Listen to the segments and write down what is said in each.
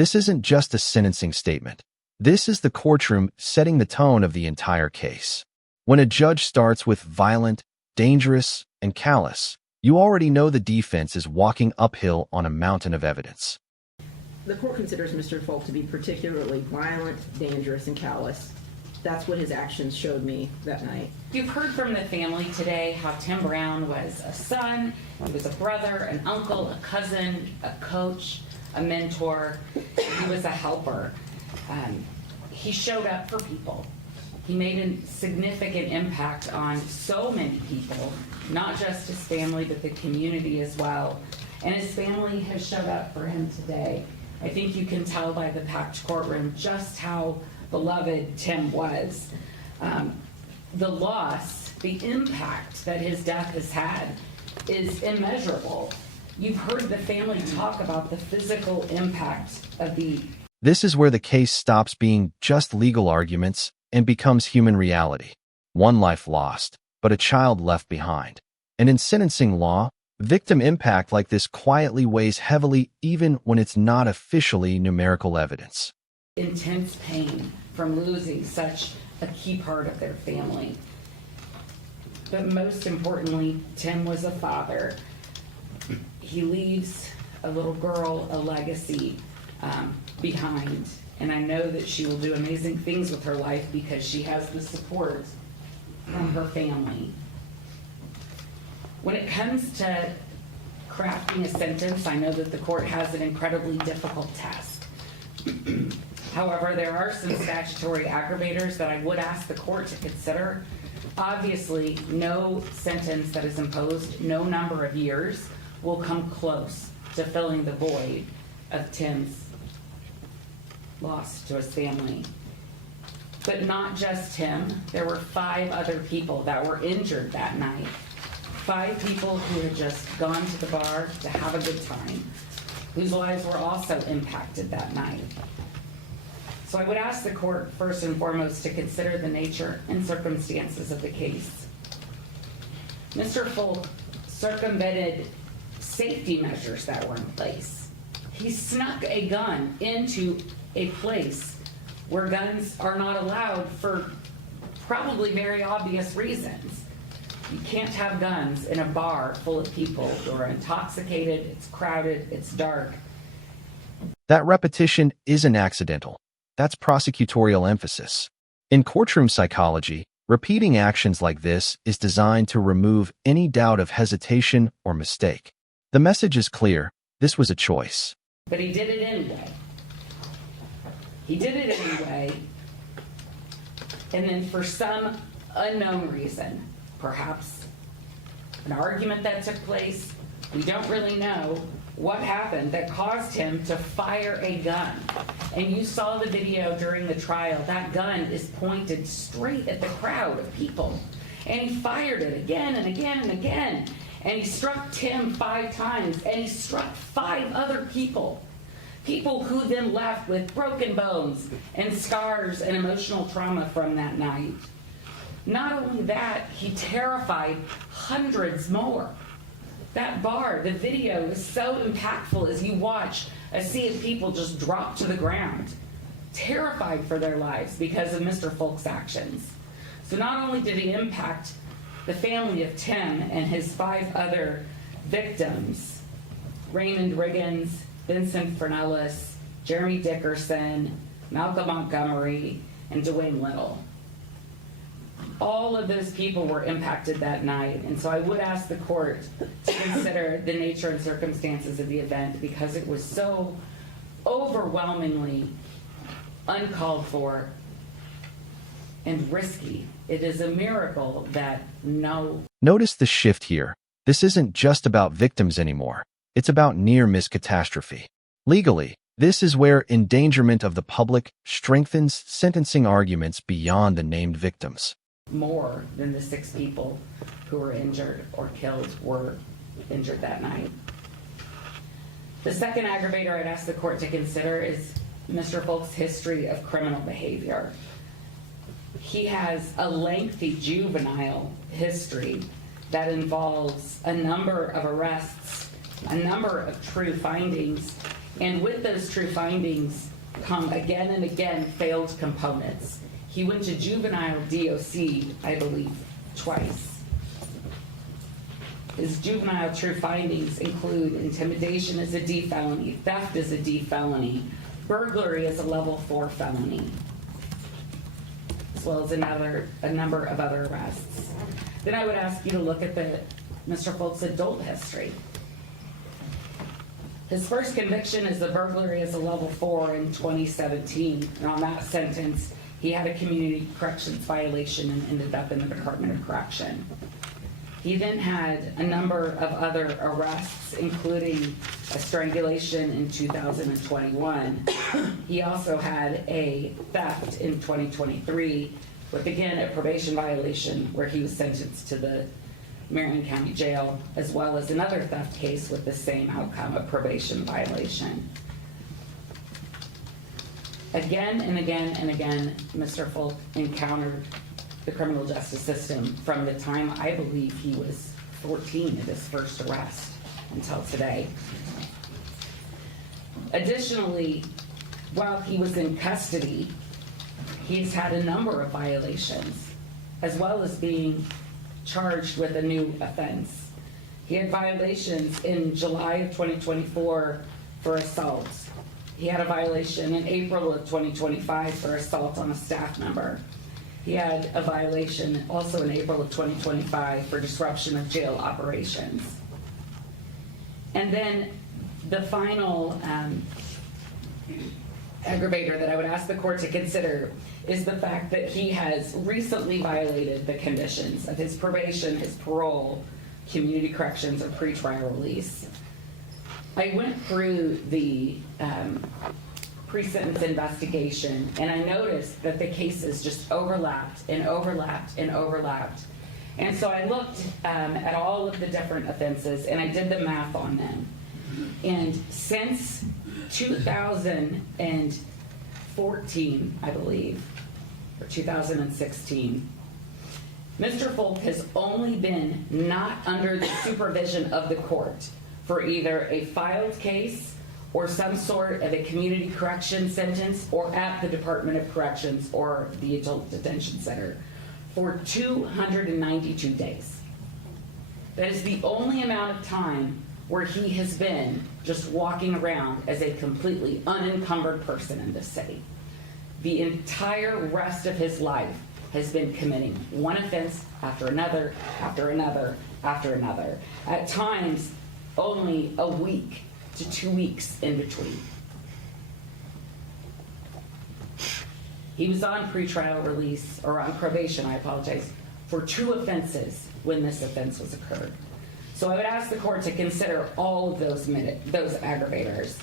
This isn't just a sentencing statement. This is the courtroom setting the tone of the entire case. When a judge starts with violent, dangerous, and callous, you already know the defense is walking uphill on a mountain of evidence. The court considers Mr. Folk to be particularly violent, dangerous, and callous. That's what his actions showed me that night. You've heard from the family today how Tim Brown was a son, he was a brother, an uncle, a cousin, a coach, a mentor. He was a helper. He showed up for people. He made a significant impact on so many people, not just his family, but the community as well. And his family has showed up for him today. I think you can tell by the packed courtroom just how beloved Tim was. The loss, the impact that his death has had is immeasurable. You've heard the family talk about the physical impact of the... This is where the case stops being just legal arguments and becomes human reality. One life lost, but a child left behind. And in sentencing law, victim impact like this quietly weighs heavily even when it's not officially numerical evidence. Intense pain from losing such a key part of their family. But most importantly, Tim was a father. He leaves a little girl a legacy behind, and I know that she will do amazing things with her life because she has the support from her family. When it comes to crafting a sentence, I know that the court has an incredibly difficult task. However, there are some statutory aggravators that I would ask the court to consider. Obviously, no sentence that is imposed, no number of years, will come close to filling the void of Tim's loss to his family. But not just him. There were 5 other people that were injured that night. 5 people who had just gone to the bar to have a good time, whose lives were also impacted that night. So I would ask the court, first and foremost, to consider the nature and circumstances of the case. Mr. Folk circumvented safety measures that were in place. He snuck a gun into a place where guns are not allowed for probably very obvious reasons. You can't have guns in a bar full of people who are intoxicated, it's crowded, it's dark. That repetition isn't accidental. That's prosecutorial emphasis. In courtroom psychology, repeating actions like this is designed to remove any doubt of hesitation or mistake. The message is clear. This was a choice. But he did it anyway. He did it anyway, and then for some unknown reason, perhaps an argument that took place, we don't really know what happened that caused him to fire a gun. And you saw the video during the trial. That gun is pointed straight at the crowd of people. And he fired it again and again and again. And he struck Tim 5 times, and he struck 5 other people. People who then left with broken bones and scars and emotional trauma from that night. Not only that, he terrified hundreds more. That bar, the video is so impactful as you watch a sea of people just drop to the ground, terrified for their lives because of Mr. Folk's actions. So not only did he impact the family of Tim and his 5 other victims, Raymond Riggins, Vincent Fernellis, Jeremy Dickerson, Malcolm Montgomery, and Dwayne Little. All of those people were impacted that night, and so I would ask the court to consider the nature and circumstances of the event because it was so overwhelmingly uncalled for and risky. It is a miracle that Notice the shift here. This isn't just about victims anymore. It's about near-miss catastrophe. Legally, this is where endangerment of the public strengthens sentencing arguments beyond the named victims. More than the 6 people who were injured or killed were injured that night. The second aggravator I'd ask the court to consider is Mr. Folk's history of criminal behavior. He has a lengthy juvenile history that involves a number of arrests, a number of true findings, And with those true findings come again and again failed components. He went to juvenile DOC, I believe, twice. His juvenile true findings include intimidation as a D felony, theft as a D felony, burglary as a level 4 felony, as well as a number of other arrests. Then I would ask you to look at Mr. Folk's adult history. His first conviction is the burglary as a level 4 in 2017, and on that sentence, he had a community corrections violation and ended up in the Department of Correction. He then had a number of other arrests, including a strangulation in 2021. He also had a theft in 2023, with again a probation violation where he was sentenced to the Marion County Jail, as well as another theft case with the same outcome, a probation violation. Again and again and again, Mr. Folk encountered the criminal justice system from the time I believe he was 14 at his first arrest until today. Additionally, while he was in custody, he's had a number of violations, as well as being charged with a new offense. He had violations in July of 2024 for assault. He had a violation in April of 2025 for assault on a staff member. He had a violation also in April of 2025 for disruption of jail operations. And then the final aggravator that I would ask the court to consider is the fact that he has recently violated the conditions of his probation, his parole, community corrections, or pretrial release. I went through the pre-sentence investigation, and I noticed that the cases just overlapped and overlapped and overlapped. And so I looked at all of the different offenses, and I did the math on them. And since 2014, I believe, or 2016, Mr. Folk has only been not under the supervision of the court for either a filed case or some sort of a community correction sentence, or at the Department of Corrections or the Adult Detention Center for 292 days. That is the only amount of time where he has been just walking around as a completely unencumbered person in this city. The entire rest of his life has been committing one offense after another, after another, after another. At times, only a week to 2 weeks in between. He was on pretrial release, or on probation, I apologize, for 2 offenses when this offense was occurred. So I would ask the court to consider all of those aggravators.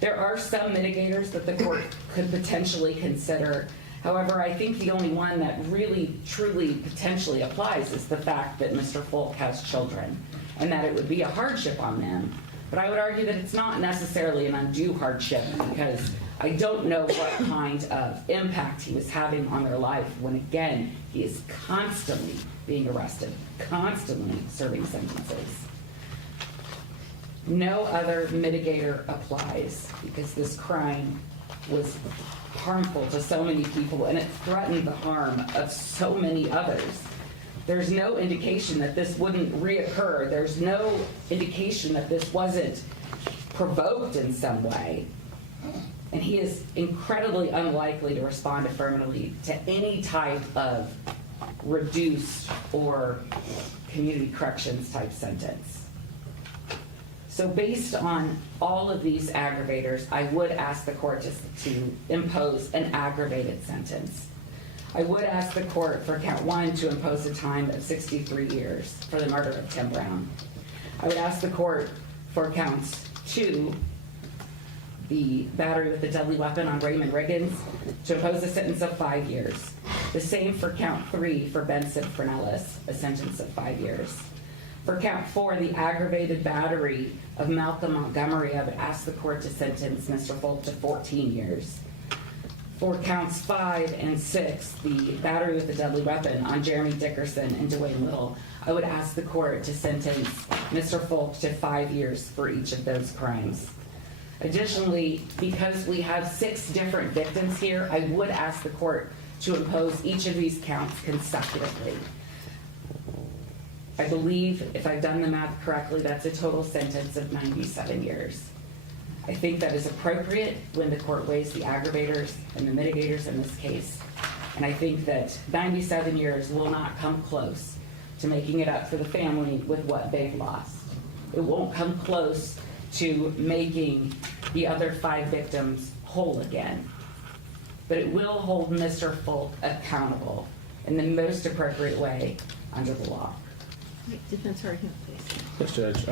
There are some mitigators that the court could potentially consider. However, I think the only one that really, truly, potentially applies is the fact that Mr. Folk has children, and that it would be a hardship on them. But I would argue that it's not necessarily an undue hardship, because I don't know what kind of impact he was having on their life when, again, he is constantly being arrested, constantly serving sentences. No other mitigator applies, because this crime was harmful to so many people, and it threatened the harm of so many others. There's no indication that this wouldn't reoccur. There's no indication that this wasn't provoked in some way. And he is incredibly unlikely to respond affirmatively to any type of reduced or community corrections type sentence. So based on all of these aggravators, I would ask the court to impose an aggravated sentence. I would ask the court for count 1 to impose a time of 63 years for the murder of Tim Brown. I would ask the court for counts 2, the battery with a deadly weapon on Raymond Riggins, to impose a sentence of 5 years. The same for count 3 for Benson Fernellis, a sentence of 5 years. For count 4, the aggravated battery of Malcolm Montgomery, I would ask the court to sentence Mr. Folk to 14 years. For counts 5 and 6, the battery with a deadly weapon on Jeremy Dickerson and Dwayne Little, I would ask the court to sentence Mr. Folk to 5 years for each of those crimes. Additionally, because we have 6 different victims here, I would ask the court to impose each of these counts consecutively. I believe, if I've done the math correctly, that's a total sentence of 97 years. I think that is appropriate when the court weighs the aggravators and the mitigators in this case. And I think that 97 years will not come close to making it up for the family with what they've lost. It won't come close to making the other 5 victims whole again. But it will hold Mr. Folk accountable in the most appropriate way under the law. Defense argument, please. Yes, Judge.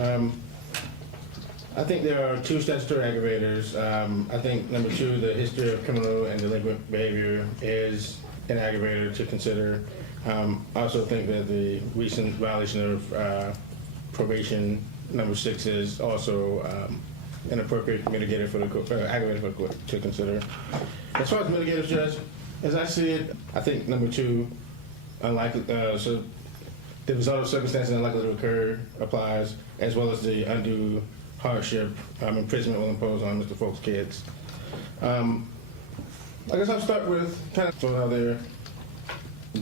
I think there are 2 statutory aggravators. I think number 2, the history of criminal and delinquent behavior is an aggravator to consider. I also think that the recent violation of probation, number 6, is also an appropriate mitigator for the aggravator for the court to consider. As far as mitigators, Judge, as I see it, I think number 2, unlikely, so the result of circumstances unlikely to occur applies, as well as the undue hardship imprisonment will impose on Mr. Folk's kids. I guess I'll start with kind of throwing out there.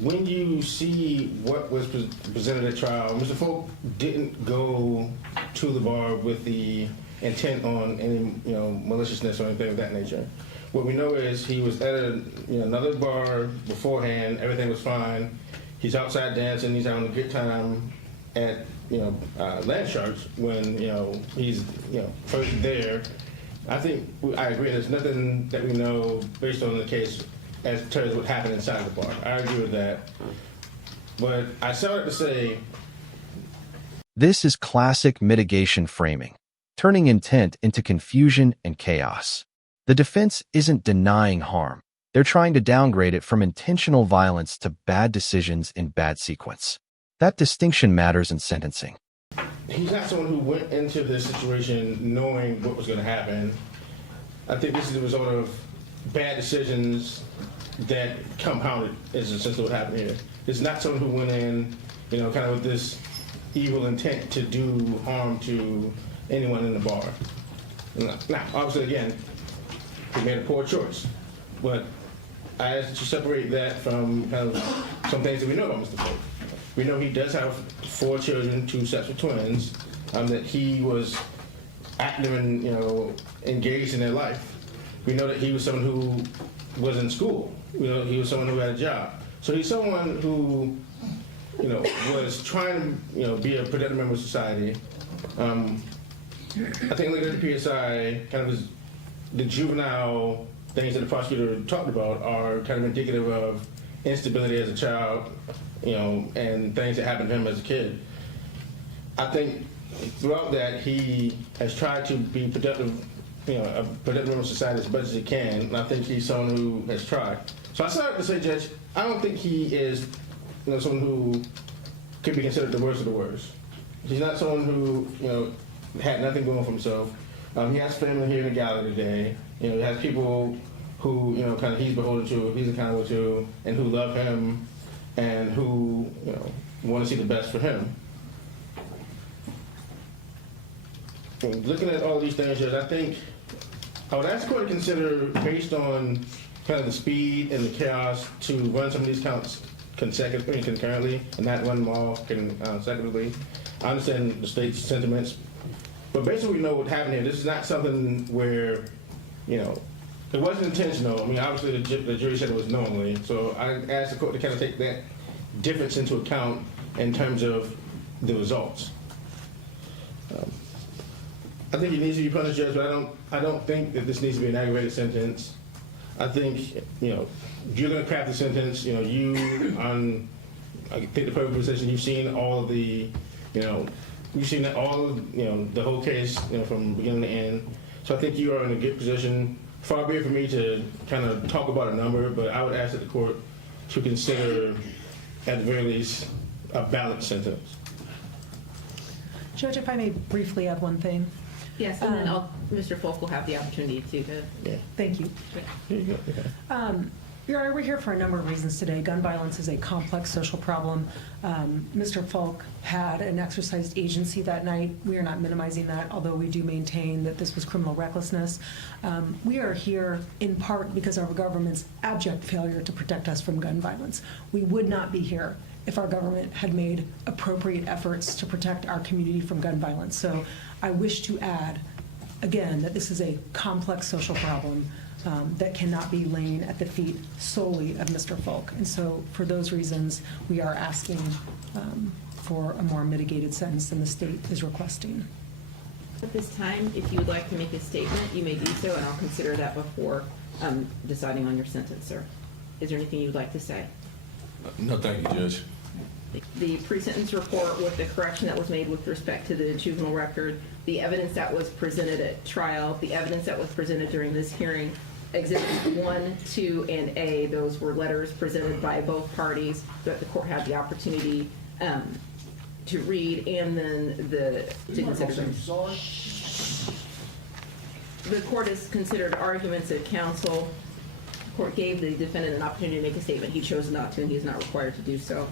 When you see what was presented at trial, Mr. Folk didn't go to the bar with the intent on any maliciousness or anything of that nature. What we know is he was at another bar beforehand. Everything was fine. He's outside dancing. He's having a good time at land sharks when he's first there. I think I agree. There's nothing that we know based on the case as far as what happened inside the bar. I agree with that. But I started to say, This is classic mitigation framing, turning intent into confusion and chaos. The defense isn't denying harm. They're trying to downgrade it from intentional violence to bad decisions in bad sequence. That distinction matters in sentencing. he's not someone who went into this situation knowing what was going to happen. I think this is the result of bad decisions that compounded is essentially what happened here. It's not someone who went in, kind of with this evil intent to do harm to anyone in the bar. Now, obviously, again, he made a poor choice, but I ask that you separate that from kind of some things that we know about Mr. Folk. We know he does have 4 children, 2 sets of twins, that he was active and, engaged in their life. We know that he was someone who was in school. He was someone who had a job. So he's someone who, was trying to, be a productive member of society. I think looking at the PSI, kind of the juvenile things that the prosecutor talked about are kind of indicative of instability as a child, and things that happened to him as a kid. I think throughout that he has tried to be productive, a productive member of society as much as he can, and I think he's someone who has tried. So I started to say, Judge, I don't think he is, someone who could be considered the worst of the worst. He's not someone who, had nothing going for himself. He has family here in the gallery today. He has people who, kind of he's beholden to, he's accountable to, and who love him, and who, want to see the best for him. And looking at all these things, Judge, I think I would ask the court to consider, based on kind of the speed and the chaos, to run some of these counts concurrently and not run them all consecutively. I understand the state's sentiments, but basically we know what happened here. This is not something where, it wasn't intentional. I mean, obviously the jury said it was knowingly, so I asked the court to kind of take that difference into account in terms of the results. I think it needs to be punished, Judge, but I don't think that this needs to be an aggravated sentence. I think, if you're going to craft the sentence, I think the perfect position, you've seen all of the, you've seen all of, the whole case, from beginning to end. So I think you are in a good position. Far be it for me to kind of talk about a number, but I would ask that the court to consider, at the very least, a balanced sentence. Judge, if I may briefly add one thing. Yes, and then Mr. Folk will have the opportunity to. Thank you. Here you go. Okay. We're here for a number of reasons today. Gun violence is a complex social problem. Mr. Falk had and exercised agency that night. We are not minimizing that, although we do maintain that this was criminal recklessness. We are here in part because of our government's abject failure to protect us from gun violence. We would not be here if our government had made appropriate efforts to protect our community from gun violence. So I wish to add, again, that this is a complex social problem that cannot be laying at the feet solely of Mr. Falk. And so for those reasons, we are asking for a more mitigated sentence than the state is requesting. At this time, if you would like to make a statement, you may do so, and I'll consider that before deciding on your sentence, sir. Is there anything you'd like to say? No, thank you, Judge. The pre-sentence report with the correction that was made with respect to the juvenile record, the evidence that was presented at trial, the evidence that was presented during this hearing, Exhibits 1, 2, and A, those were letters presented by both parties that the court had the opportunity to read, and then to consider them. The court has considered arguments at counsel. The court gave the defendant an opportunity to make a statement. He chose not to, and he is not required to do so.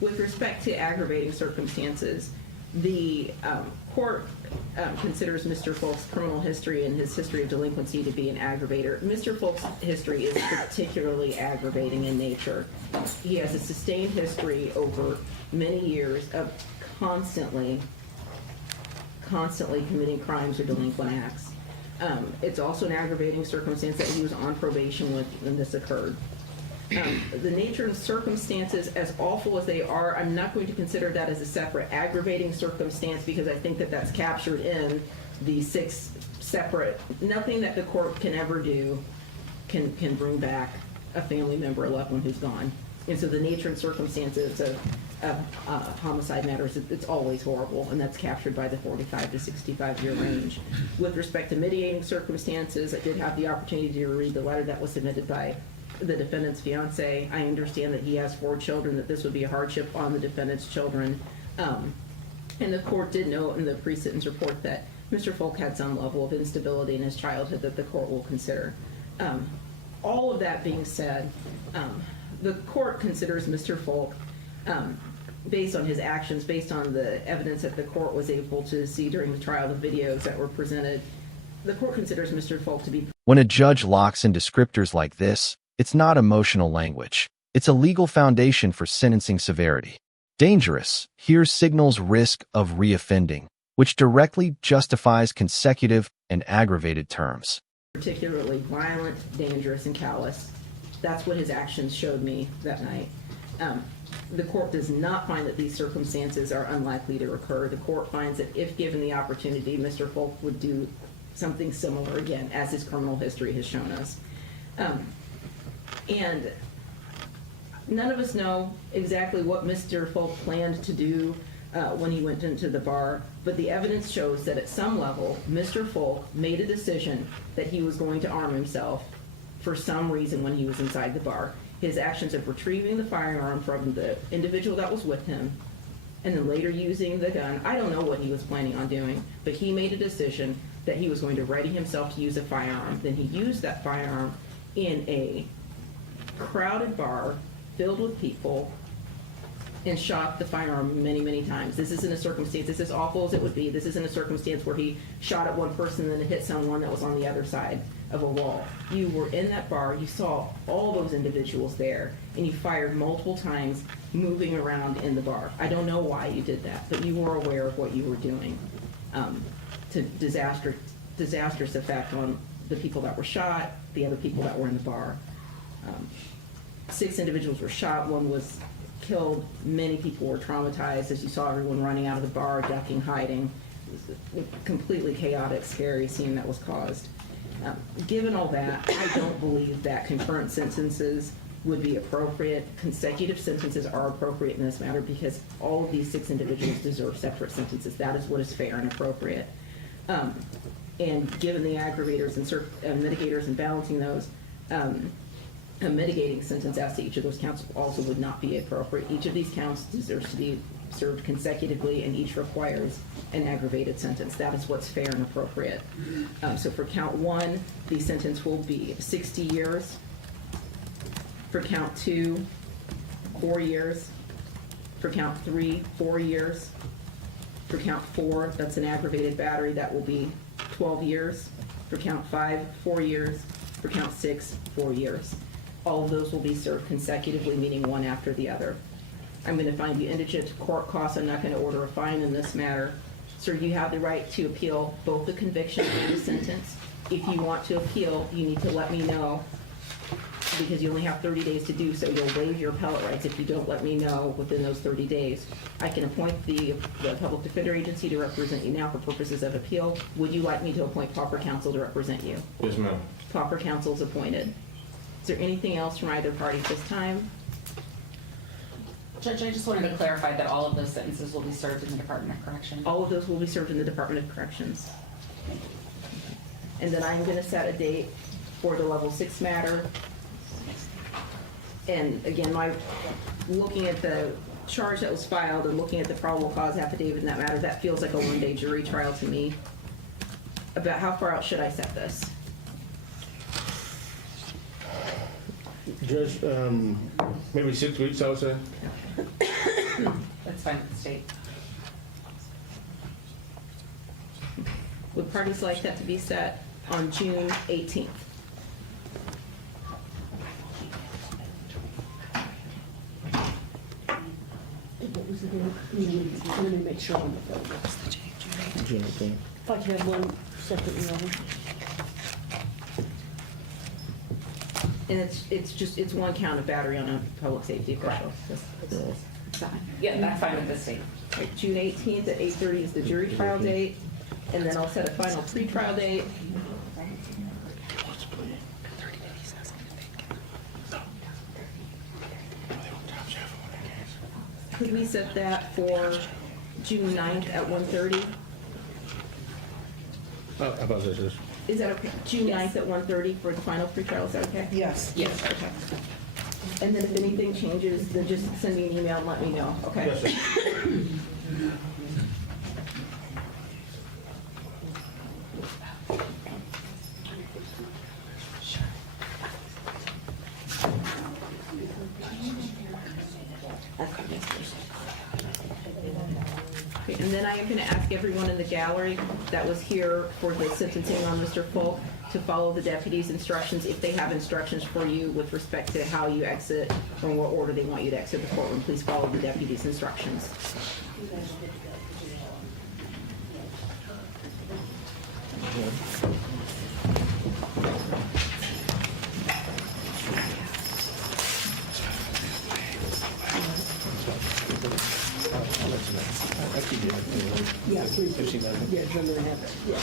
With respect to aggravating circumstances, the court considers Mr. Falk's criminal history and his history of delinquency to be an aggravator. Mr. Falk's history is particularly aggravating in nature. He has a sustained history over many years of constantly committing crimes or delinquent acts. It's also an aggravating circumstance that he was on probation when this occurred. The nature and circumstances, as awful as they are, I'm not going to consider that as a separate aggravating circumstance, because I think that that's captured in the 6 separate. Nothing that the court can ever do can bring back a family member, a loved one who's gone. And so the nature and circumstances of homicide matters, it's always horrible, and that's captured by the 45 to 65 year range. With respect to mitigating circumstances, I did have the opportunity to read the letter that was submitted by the defendant's fiance. I understand that he has 4 children, that this would be a hardship on the defendant's children. And the court did note in the pre-sentence report that Mr. Falk had some level of instability in his childhood that the court will consider. All of that being said, the court considers Mr. Falk, based on his actions, based on the evidence that the court was able to see during the trial, the videos that were presented, the court considers Mr. Falk to be... When a judge locks in descriptors like this, it's not emotional language. It's a legal foundation for sentencing severity. Dangerous here signals risk of reoffending, which directly justifies consecutive and aggravated terms. particularly violent, dangerous, and callous. That's what his actions showed me that night. The court does not find that these circumstances are unlikely to occur. The court finds that if given the opportunity, Mr. Falk would do something similar again, as his criminal history has shown us. And none of us know exactly what Mr. Falk planned to do when he went into the bar, but the evidence shows that at some level, Mr. Falk made a decision that he was going to arm himself for some reason when he was inside the bar. His actions of retrieving the firearm from the individual that was with him, and then later using the gun, I don't know what he was planning on doing, but he made a decision that he was going to ready himself to use a firearm. Then he used that firearm in a crowded bar filled with people and shot the firearm many, many times. This isn't a circumstance, this is awful as it would be, this isn't a circumstance where he shot at one person and then it hit someone that was on the other side of a wall. You were in that bar, you saw all those individuals there, and you fired multiple times moving around in the bar. I don't know why you did that, but you were aware of what you were doing. To disastrous effect on the people that were shot, the other people that were in the bar. 6 individuals were shot, 1 was killed, many people were traumatized as you saw everyone running out of the bar, ducking, hiding. It was a completely chaotic, scary scene that was caused. Given all that, I don't believe that concurrent sentences would be appropriate. Consecutive sentences are appropriate in this matter because all of these 6 individuals deserve separate sentences. That is what is fair and appropriate. And given the aggravators and mitigators and balancing those, a mitigating sentence as to each of those counts also would not be appropriate. Each of these counts deserves to be served consecutively, and each requires an aggravated sentence. That is what's fair and appropriate. So for count 1, the sentence will be 60 years. For count 2, 4 years. For count 3, 4 years. For count 4, that's an aggravated battery, that will be 12 years. For count 5, 4 years. For count 6, 4 years. All of those will be served consecutively, meaning one after the other. I'm going to find you indigent to court costs. I'm not going to order a fine in this matter. Sir, you have the right to appeal both the conviction and the sentence. If you want to appeal, you need to let me know, because you only have 30 days to do so. You'll waive your appellate rights if you don't let me know within those 30 days. I can appoint the public defender agency to represent you now for purposes of appeal. Would you like me to appoint proper counsel to represent you? Yes, ma'am. Proper counsel is appointed. Is there anything else from either party at this time? Judge, I just wanted to clarify that all of those sentences will be served in the Department of Corrections. All of those will be served in the Department of Corrections. And then I'm going to set a date for the level 6 matter. And again, looking at the charge that was filed and looking at the probable cause affidavit in that matter, that feels like a one-day jury trial to me. About how far out should I set this? Judge, maybe 6 weeks, I would say. That's fine with the state. Would parties like that to be set on June 18th? What was the date? Let me make sure on the phone. June 18th. If I can have one second, Your Honor. And it's one count of battery on a public safety official. Yeah, that's fine with the state. Right, June 18th at 8:30 is the jury trial date, and then I'll set a final pretrial date. Could we set that for June 9th at 1:30? I apologize, Judge. Is that okay? June 9th at 1:30 for the final pretrial, is that okay? Yes. Yes. Okay. And then if anything changes, then just send me an email and let me know, okay? Yes, sir. Okay, and then I am going to ask everyone in the gallery that was here for the sentencing on Mr. Folk to follow the deputy's instructions if they have instructions for you with respect to how you exit or in what order they want you to exit the courtroom. Please follow the deputy's instructions. Yeah, please. Yeah, I'm gonna have it. Yeah.